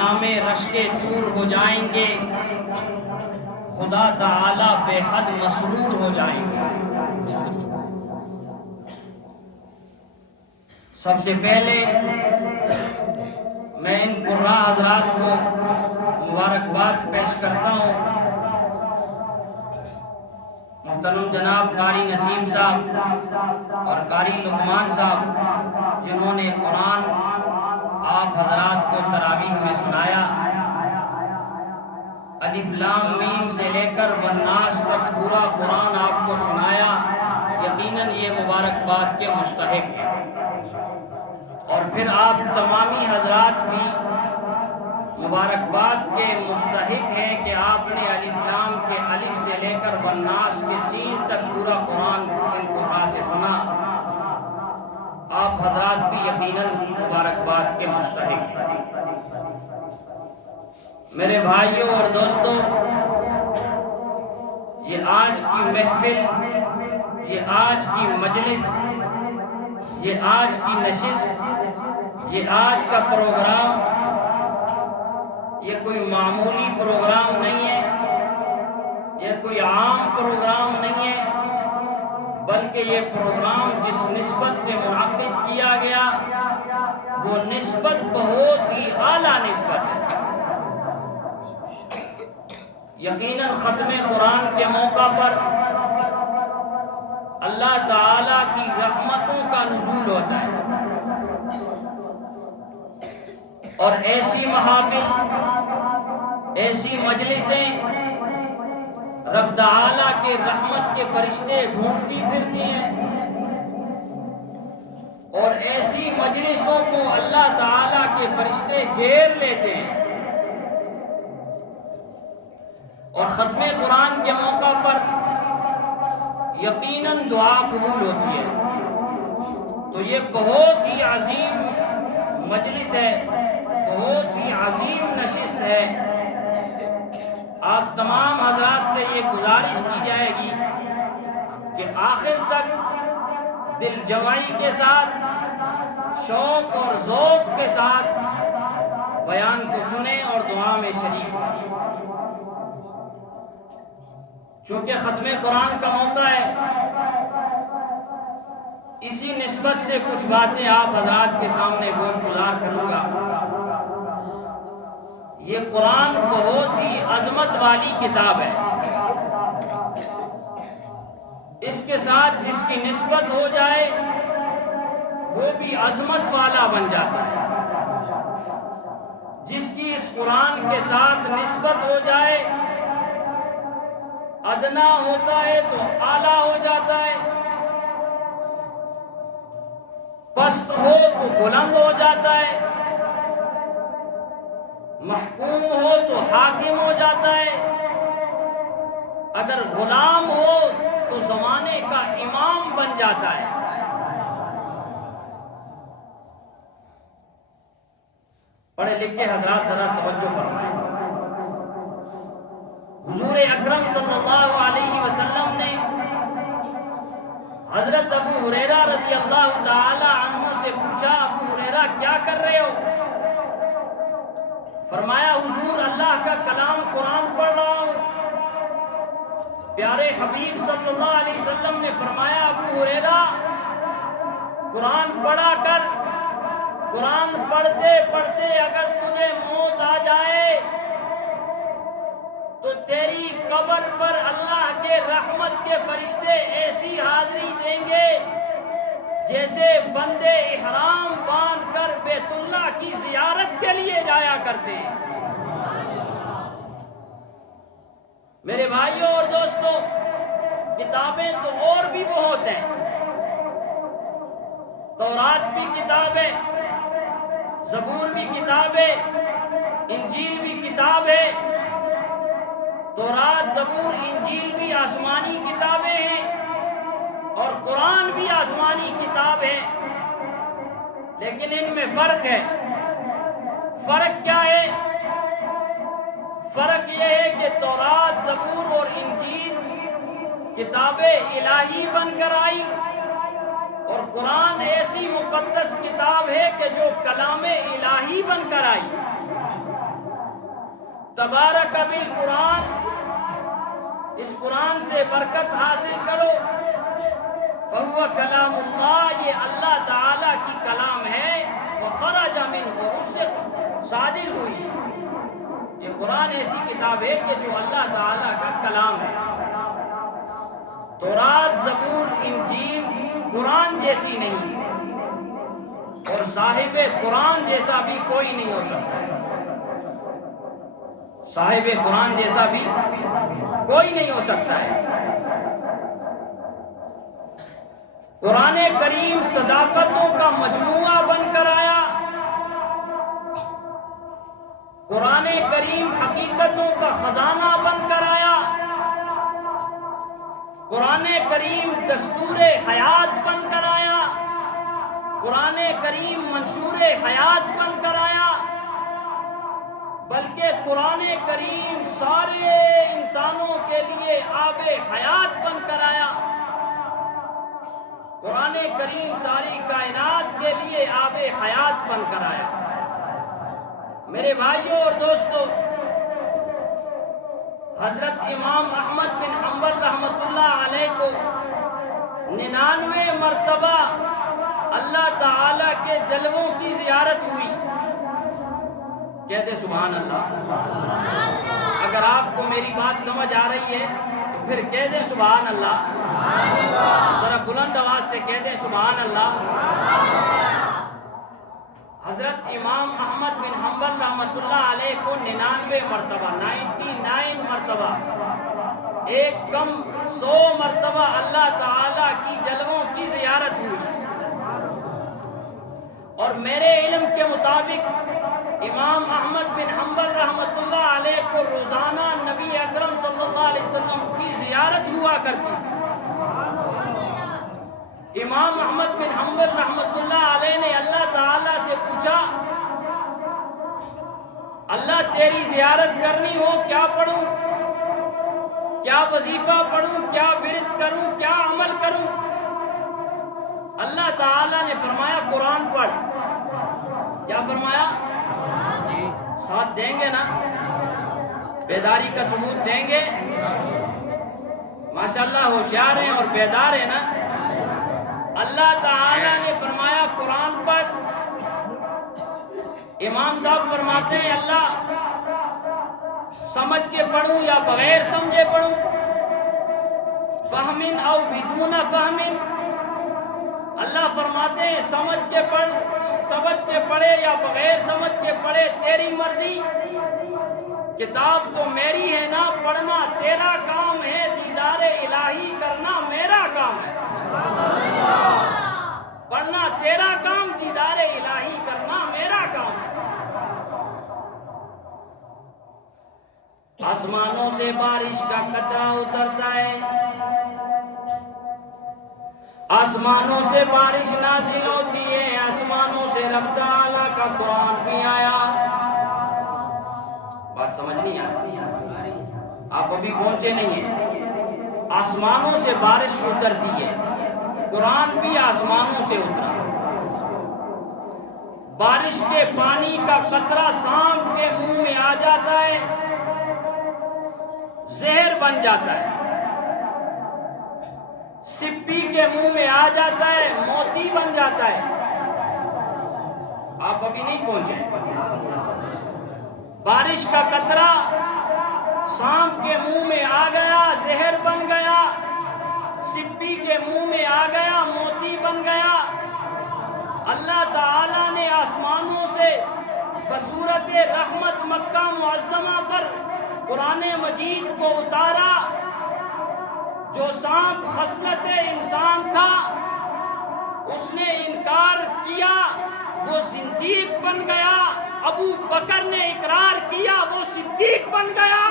نامے رشک طور ہو جائیں گے، خدا تعالی بے حد مسرور ہو جائیں گے۔ سب سے پہلے میں ان قراء حضرات کو مبارکباد پیش کرتا ہوں۔ محترم جناب قاری نسیم صاحب اور قاری لقمان صاحب جنہوں نے قرآن آپ حضرات کو تراویح میں سنایا، الف لام میم سے لے کر والناس تک پورا قرآن آپ کو سنایا، یقیناً یہ مبارکباد کے مستحق ہیں۔ اور پھر آپ تمامی حضرات بھی مبارکباد کے مستحق ہیں کہ آپ نے الف لام کے الف سے لے کر والناس کے سین تک پورا قرآن ان قرآن سے سنا۔ آپ حضرات بھی یقیناً مبارکباد کے مستحق ہیں۔ میرے بھائیوں اور دوستوں، یہ آج کی محفل، یہ آج کی مجلس، یہ آج کی نشست، یہ آج کا پروگرام، یہ کوئی معمولی پروگرام نہیں ہے، یہ کوئی عام پروگرام نہیں ہے، بلکہ یہ پروگرام جس نسبت سے منعقد کیا گیا وہ نسبت بہت ہی اعلیٰ نسبت ہے۔ یقیناً ختم قرآن کے موقع پر اللہ تعالیٰ کی رحمتوں کا نزول ہوتا ہے، اور ایسی محافل، ایسی مجلسیں رب تعالیٰ کے رحمت کے فرشتے ڈھونڈتی پھرتی ہیں، اور ایسی مجلسوں کو اللہ تعالیٰ کے فرشتے گھیر لیتے ہیں، اور ختم قرآن کے موقع پر یقیناً دعا قبول ہوتی ہے۔ تو یہ بہت ہی عظیم مجلس ہے، بہت ہی عظیم نشست ہے۔ آپ تمام حضرات سے یہ گزارش کی جائے گی کہ آخر تک دل جمعی کے ساتھ، شوق اور ذوق کے ساتھ بیان کو سنیں اور دعا میں شریک ہوں۔ چونکہ ختم قرآن کا موقع ہے، اسی نسبت سے کچھ باتیں آپ حضرات کے سامنے گوش گزار کروں گا۔ یہ قرآن بہت ہی عظمت والی کتاب ہے، اس کے ساتھ جس کی نسبت ہو جائے وہ بھی عظمت والا بن جاتا ہے، جس کی اس قرآن کے ساتھ نسبت ہو جائے ادنا ہوتا ہے تو اعلیٰ ہو جاتا ہے، پست ہو تو بلند ہو جاتا ہے، محکوم ہو تو حاکم ہو جاتا ہے، اگر غلام ہو تو زمانے کا امام بن جاتا ہے۔ پڑھے لکھے حضرات ذرا توجہ فرمائیں۔ حضور اکرم صلی اللہ علیہ وسلم نے حضرت ابو ہریرہ رضی اللہ تعالی عنہ سے پوچھا، ابو ہریرہ کیا کر رہے ہو؟ فرمایا حضور اللہ کا کلام قرآن پڑھ رہا ہوں۔ پیارے حبیب صلی اللہ علیہ وسلم نے فرمایا ابو ہریرہ قرآن پڑھا کر، قرآن پڑھتے پڑھتے اگر تجھے موت آ جائے تو تیری قبر پر اللہ کے رحمت کے فرشتے ایسی حاضری دیں گے جیسے بندے احرام باندھ کر بیت اللہ کی زیارت کے لیے جایا کرتے ہیں۔ میرے بھائیوں اور دوستوں، کتابیں تو اور بھی بہت ہیں، تورات بھی کتاب ہے، زبور بھی کتاب ہے، انجیل بھی کتاب ہے۔ تورات، زبور، انجیل بھی آسمانی کتابیں ہیں اور قرآن بھی آسمانی کتاب ہے، لیکن ان میں فرق ہے۔ فرق کیا ہے؟ فرق یہ ہے کہ تورات، زبور اور انجیل کتابیں الہی بن کر آئی، اور قرآن ایسی مقدس کتاب ہے کہ جو کلام الہی بن کر آئی۔ تبارک بالقرآن، اس قرآن سے برکت حاصل کرو، فہو کلام اللہ، یہ اللہ تعالیٰ کی کلام ہے، وخرج منہ، اس سے صادر ہوئی۔ یہ قرآن ایسی کتاب ہے کہ جو اللہ تعالیٰ کا کلام ہے۔ تورات، زبور، انجیل قرآن جیسی نہیں، اور صاحب قرآن جیسا بھی کوئی نہیں ہو سکتا، صاحب قرآن جیسا بھی کوئی نہیں ہو سکتا ہے۔ قرآن کریم صداقتوں کا مجموعہ بن کر آیا، قرآن کریم حقیقتوں کا خزانہ بن کر آیا، قرآن کریم دستور حیات بن کر آیا، قرآن کریم منشور حیات بن کر آیا، بلکہ قرآن کریم سارے انسانوں کے لیے آب حیات بن کر آیا۔ قرآن کریم ساری کائنات کے لیے آب حیات بن کر آیا۔ میرے بھائیوں اور دوستو، حضرت امام احمد بن حنبل رحمۃ اللہ علیہ کو 99 مرتبہ اللہ تعالیٰ کے جلووں کی زیارت ہوئی۔ کہتے سبحان اللہ۔ اگر آپ کو میری بات سمجھ آ رہی ہے تو پھر کہہ دیں سبحان اللہ، ذرا بلند آواز سے کہہ دیں سبحان اللہ۔ حضرت امام احمد بن حنبل رحمۃ اللہ علیہ کو 99 مرتبہ، ایک کم 100 مرتبہ اللہ تعالیٰ کی جلووں کی زیارت ہوئی، اور میرے علم کے مطابق امام احمد بن حنبل رحمۃ اللہ علیہ کو روزانہ نبی اکرم صلی اللہ علیہ وسلم کی زیارت ہوا کرتی تھی۔ امام احمد بن حنبل رحمۃ اللہ علیہ نے اللہ تعالیٰ سے پوچھا، اللہ تیری زیارت کرنی ہو کیا پڑھوں، کیا وظیفہ پڑھوں، کیا ورد کروں، کیا عمل کروں؟ اللہ تعالیٰ نے فرمایا قرآن پڑھ۔ کیا فرمایا؟ ساتھ دیں گے نا؟ بیداری کا ثبوت دیں گے؟ ماشاءاللہ ہوشیار ہیں اور بیدار ہیں نا؟ اللہ تعالیٰ نے فرمایا قرآن پڑھ۔ امام صاحب فرماتے ہیں اللہ سمجھ کے پڑھوں یا بغیر سمجھے پڑھوں؟ فہمن او بدون فہمن؟ اللہ فرماتے ہیں سمجھ کے پڑھے یا بغیر سمجھ کے پڑھے تیری مرضی، کتاب تو میری ہے نا، پڑھنا تیرا کام ہے، دیدار الہی کرنا میرا کام ہے۔ پڑھنا تیرا کام، دیدار الہی کرنا میرا کام ہے۔ آسمانوں سے بارش کا قطرہ اترتا ہے، آسمانوں سے بارش نازل ہوتی ہے، آسمانوں سے رب تعالیٰ کا قرآن بھی آیا۔ بات سمجھ نہیں آتی؟ آپ ابھی پہنچے نہیں ہیں۔ آسمانوں سے بارش اترتی ہے، قرآن بھی آسمانوں سے اترا۔ بارش کے پانی کا قطرہ سانپ کے منہ میں آ جاتا ہے، زہر بن جاتا ہے، سپی کے منہ میں آ جاتا ہے، موتی بن جاتا ہے۔ آپ ابھی نہیں پہنچے۔ بارش کا قطرہ سانپ کے منہ میں آ گیا، زہر بن گیا، سپی کے منہ میں آ گیا، موتی بن گیا۔ اللہ تعالیٰ نے آسمانوں سے بصورت رحمت مکہ معظمہ پر قرآن مجید کو اتارا۔ جو سانپ خصلت انسان تھا اس نے انکار کیا، وہ زندیق بن گیا۔ ابو بکر نے اقرار کیا، وہ صدیق بن گیا۔